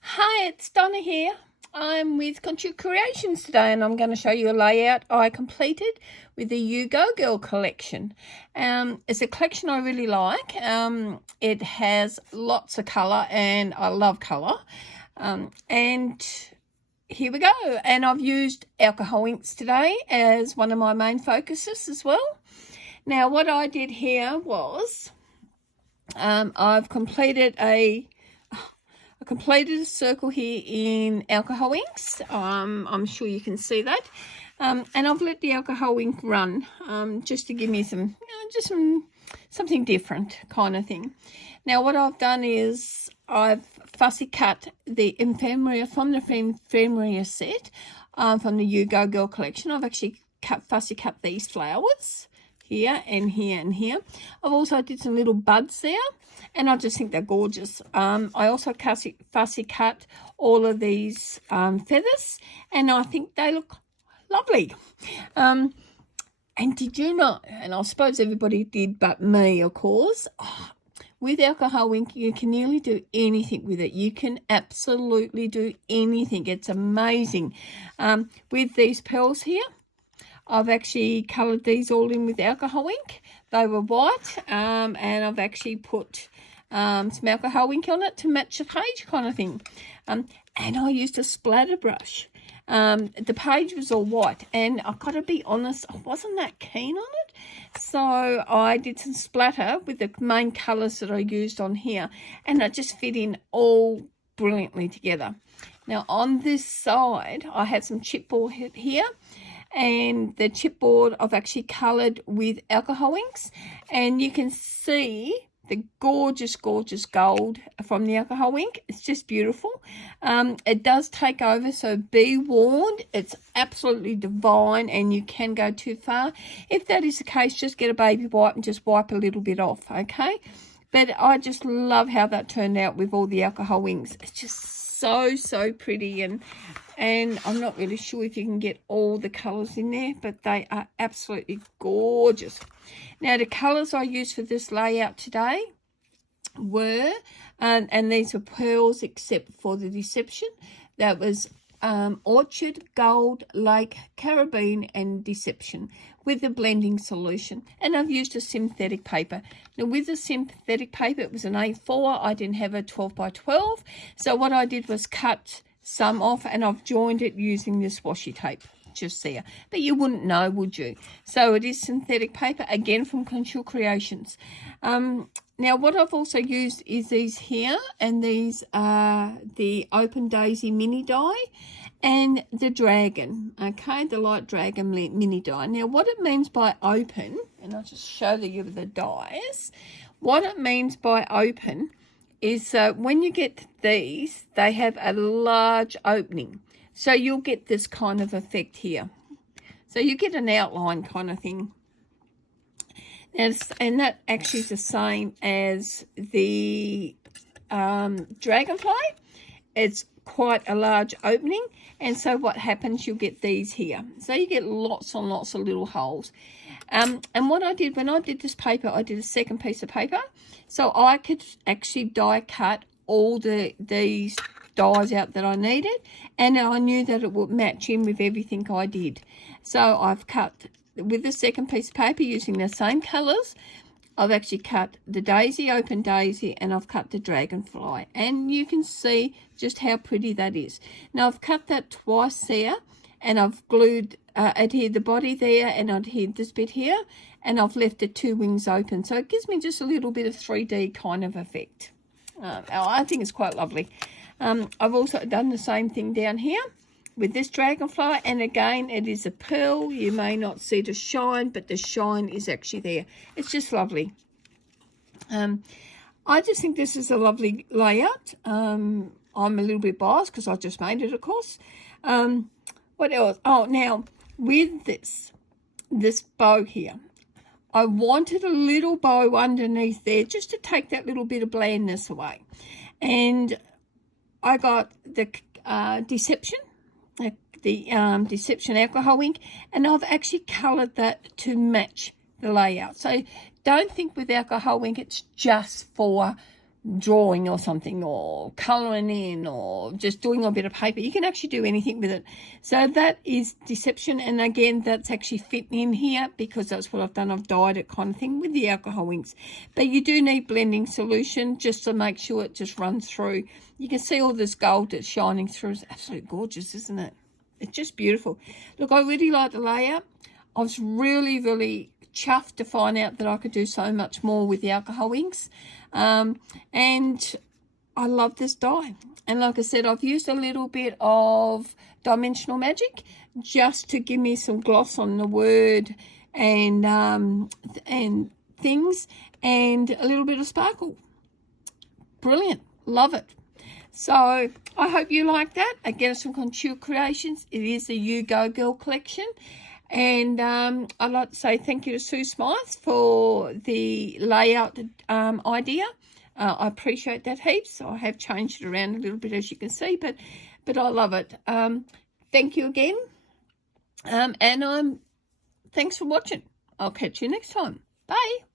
Hi, it's Donna here. I'm with Couture Creations today, and I'm going to show you a layout I completed with the You Go Girl collection. It's a collection I really like. It has lots of colour, and I love colour. And here we go. And I've used alcohol inks today as one of my main focuses as well. Now, what I did here was I've completed a circle here in alcohol inks. I'm sure you can see that. And I've let the alcohol ink run just to give me some, something different kind of thing. Now what I've done is I've fussy cut the Ephemeria from the Ephemeria set from the You Go Girl collection. I've actually fussy cut these flowers here and here and here. I've also did some little buds there, and I just think they're gorgeous. I also fussy cut all of these feathers, and I think they look lovely. And did you know, and I suppose everybody did but me, of course, with alcohol ink, you can nearly do anything with it. You can absolutely do anything. It's amazing. With these pearls here, I've actually coloured these all in with alcohol ink. They were white, and I've actually put some alcohol ink on it to match the page kind of thing. And I used a splatter brush. The page was all white, and I've got to be honest, I wasn't that keen on it. So I did some splatter with the main colours that I used on here, and it just fit in all brilliantly together. Now on this side, I had some chipboard here, and the chipboard I've actually coloured with alcohol inks, and you can see the gorgeous gold from the alcohol ink. It's just beautiful. It does take over, so be warned, it's absolutely divine, and you can go too far. If that is the case, just get a baby wipe and just wipe a little bit off, okay? But I just love how that turned out with all the alcohol inks. It's just so pretty, and I'm not really sure if you can get all the colours in there, but they are absolutely gorgeous. Now the colours I used for this layout today were, and these are pearls except for the Deception, that was Orchard, Gold, Lake, Caribbean and Deception with the blending solution. And I've used a synthetic paper. Now with the synthetic paper, it was an A4. I didn't have a 12 by 12. So what I did was cut some off, and I've joined it using this washi tape just there. But you wouldn't know, would you? So it is synthetic paper, again from Couture Creations. Now what I've also used is these here, and these are the Open Daisy mini die and the Dragon, okay, the Light Dragon mini die. Now what it means by open, and I'll just show you the dies, what it means by open is when you get these, they have a large opening. So you'll get this kind of effect here. So you get an outline kind of thing. And that actually is the same as the Dragonfly. It's quite a large opening. And so what happens, you'll get these here. So you get lots and lots of little holes. And what I did, when I did this paper, I did a second piece of paper. So I could actually die cut all these dies out that I needed, and I knew that it would match in with everything I did. So I've cut with the second piece of paper using the same colours. I've actually cut the Daisy, Open Daisy, and I've cut the Dragonfly, and you can see just how pretty that is. Now I've cut that twice there, and I've glued, adhered the body there, and adhered this bit here, and I've left the two wings open. So it gives me just a little bit of 3D kind of effect. I think it's quite lovely. I've also done the same thing down here with this Dragonfly, and again it is a pearl. You may not see the shine, but the shine is actually there. It's just lovely. I just think this is a lovely layout. I'm a little bit biased because I just made it, of course. What else? Oh, now with this bow here, I wanted a little bow underneath there just to take that little bit of blandness away. And I got the Deception, Deception alcohol ink, and I've actually coloured that to match the layout. So don't think with alcohol ink it's just for drawing or something, or colouring in, or just doing a bit of paper. You can actually do anything with it. So that is deception, and again, that's actually fitting in here because that's what I've done. I've dyed it kind of thing with the alcohol inks. But you do need blending solution just to make sure it just runs through. You can see all this gold that's shining through. It's absolutely gorgeous, isn't it? It's just beautiful. Look, I really like the layout. I was really, really chuffed to find out that I could do so much more with the alcohol inks. And I love this die. And like I said, I've used a little bit of Dimensional Magic just to give me some gloss on the word and things, and a little bit of sparkle. Brilliant. Love it. So I hope you like that. Again, it's from Couture Creations. It is the You Go Girl collection. And I'd like to say thank you to Sue Smythe for the layout idea. I appreciate that heaps. I have changed it around a little bit, as you can see, but I love it. Thank you again. And thanks for watching. I'll catch you next time. Bye.